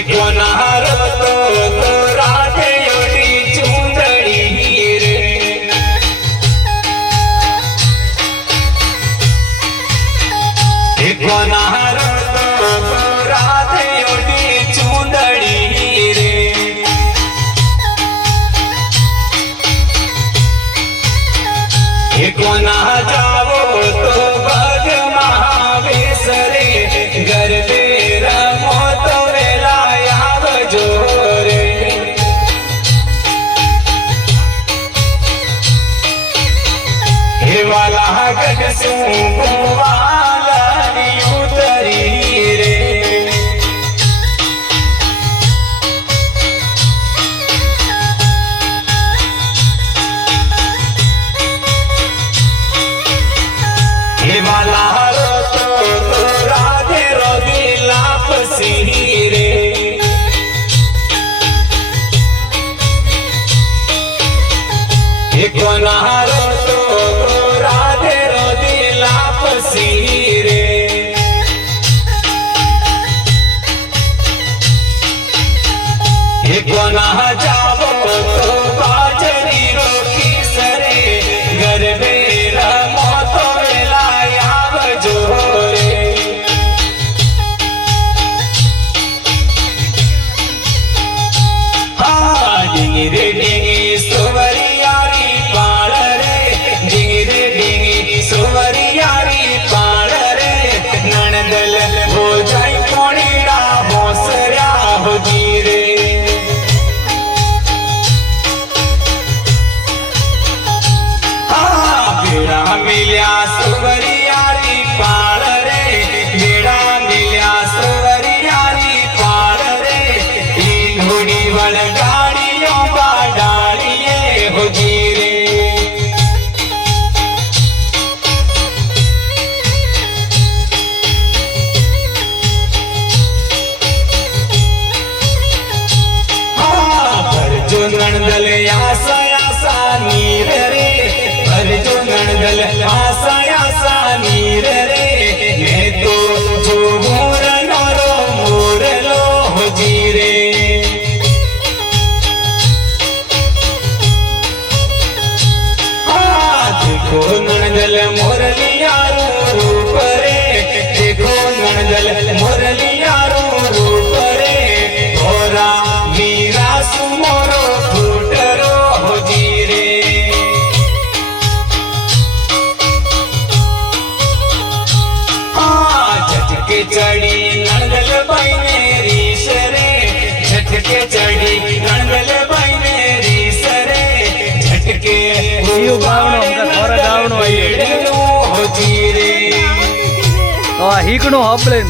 कोणार तो राधे योटी चुंदड़ी रे कोणार तो राधे योटी चुंदड़ी रे कोना जावो तो भग महावेश रे गरबे रमो तो वेला आवजो रे हे वाला गगसू वाला उतरी रे हे वाला तो राधे रोदी लापसी रे हे कोनार तो राधे रोदी लापसी रे हे कोना जावो तो बाजरी रोकी सरे गरबे रमो तो वेला आवजो रे हाँ डिंगी रे डिंगी सुवरियारी पाड़ रे डिंगी रे डिंगी सुवरियारी पाड़ रे नणदल हो जाई कोणीड़ा होसर्या हो जी रे बेड़ा मिल्या सुवरियारी पाड़ रे बेड़ा मिल्या सुवरियारी पाड़ रे घोड़ी वण गाड़ियों बाडालिए हो जी रे पर जो नंदल आसा आसा नीर रे जो नंदल आसा आसा नीर रे मैं तो जो मोर नरो मोर लो हो जी रे देखो नंदल मोरलिया रूप रे देखो नंदल मोरलिया रूप रे घोरा वीरा सुमोरो फूटरो हो जी रे झटके चढ़ी नंदल बाई मेरी सरे झटके चढ़ी नंदल बाई मेरी सरे झटके हीकणो हपलेन